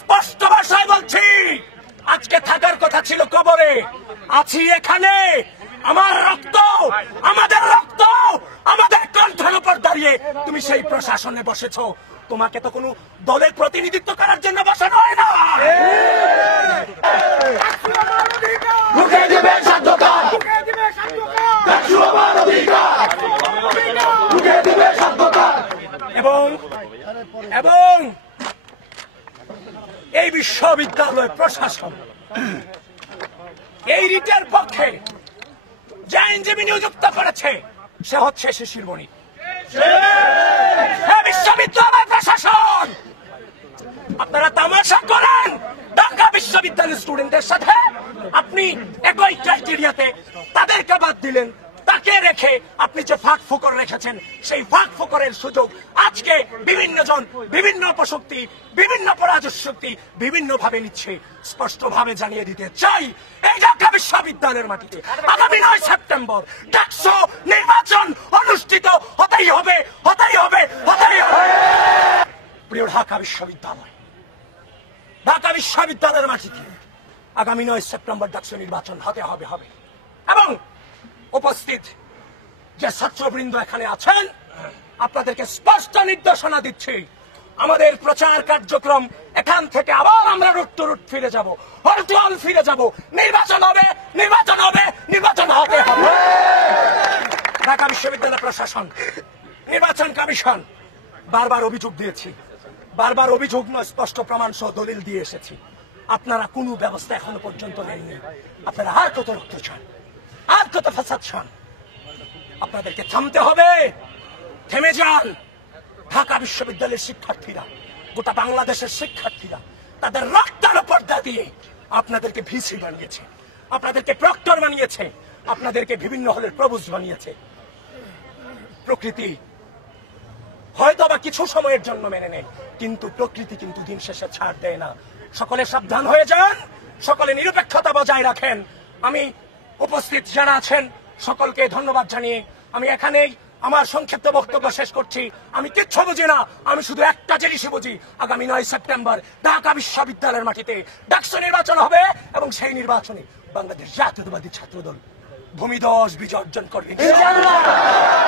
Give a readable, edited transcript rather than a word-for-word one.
স্পষ্ট ভাষায় বলছি, আজকে থাকার কথা ছিল কবরে, আছি এখানে। আমার রক্ত, আমাদের রক্ত, আমাদের কণ্ঠের উপর দাঁড়িয়ে তুমি সেই প্রশাসনে বসেছো। তোমাকে তো কোনো দলের প্রতিনিধিত্ব করার জন্য বসানো হয় না। এবং এই বিশ্ববিদ্যালয় প্রশাসন এই রিটের পক্ষে যে আইনজীবী নিযুক্ত করেছে সে হচ্ছে শিশির বণিক। বিশ্ববিদ্যালয় প্রশাসন আপনারা তামাশা করেন ঢাকা বিশ্ববিদ্যালয়ের স্টুডেন্টদের সাথে। আপনি একই ক্রাইটেরিয়াতে তাদেরকে বাদ দিলেন, তাকে রেখে আপনি যে ফাঁক ফোকর রেখেছেন সেই ফাঁক ফোকরের সুযোগ আজকে বিভিন্ন জন, বিভিন্ন অপশক্তি, বিভিন্ন পরাজস্য শক্তি বিভিন্ন ভাবে নিচ্ছে। স্পষ্ট ভাবে জানিয়ে দিতে চাই, এই ঢাকা বিশ্ববিদ্যালয়ের মাটিতে আগামী 9 সেপ্টেম্বর ডাকসু নির্বাচন অনুষ্ঠিত হতেই হবে, হতেই হবে, হতেই হবে। প্রিয় ঢাকা বিশ্ববিদ্যালয়, ঢাকা বিশ্ববিদ্যালয়ের মাটিতে আগামী 9 সেপ্টেম্বর ডাকসু নির্বাচন হতে হবে হবে। এবং উপস্থিত যে ছাত্রবৃন্দ এখানে আছেন, আপনাদেরকে স্পষ্ট নির্দেশনা দিচ্ছি, আমাদের প্রচার কার্যক্রম এখান থেকে আবার আমরা রুট টু রুট ফিরে যাব, হল টু হল ফিরে যাব। নির্বাচন হবে, নির্বাচন হবে, নির্বাচন হতে হবে। ঢাকা বিশ্ববিদ্যালয় প্রশাসন, নির্বাচন কমিশন বারবার অভিযোগ দিয়েছি, বারবার অভিযোগ নয় স্পষ্ট প্রমাণ সহ দলিল দিয়ে এসেছি। আপনারা কোনো ব্যবস্থা এখনো পর্যন্ত নেননি। আপনারা আর কত রক্ত চান, আর কত ফাসাদ চান? আপনাদেরকে থামতে হবে, থেমে যান। ঢাকা বিশ্ববিদ্যালয়ের শিক্ষার্থীরা, গোটা বাংলাদেশের শিক্ষার্থীরা তাদের রক্তের উপর দিয়ে আপনাদেরকে ভিসি বানিয়েছে, আপনাদেরকে প্রক্টর বানিয়েছে, আপনাদেরকে বিভিন্ন হলের প্রভোস্ট বানিয়েছে। প্রকৃতি হয়তো বা কিছু সময়ের জন্য মেনে নেয়, কিন্তু প্রকৃতি কিন্তু দিন শেষে ছাড় দেয় না। সকলে সাবধান হয়ে যান, সকলে নিরপেক্ষতা বজায় রাখেন। আমি উপস্থিত যারা আছেন সকলকে ধন্যবাদ জানিয়ে আমি এখানেই আমার সংক্ষিপ্ত বক্তব্য শেষ করছি। আমি কিচ্ছু বুঝি না, আমি শুধু একটা জিনিসই বুঝি, আগামী 9 সেপ্টেম্বর ঢাকা বিশ্ববিদ্যালয়ের মাটিতে ডাকসু নির্বাচন হবে এবং সেই নির্বাচনে বাংলাদেশ জাতীয়তাবাদী ছাত্রদল ভূমিধস বিজয় অর্জন করবে।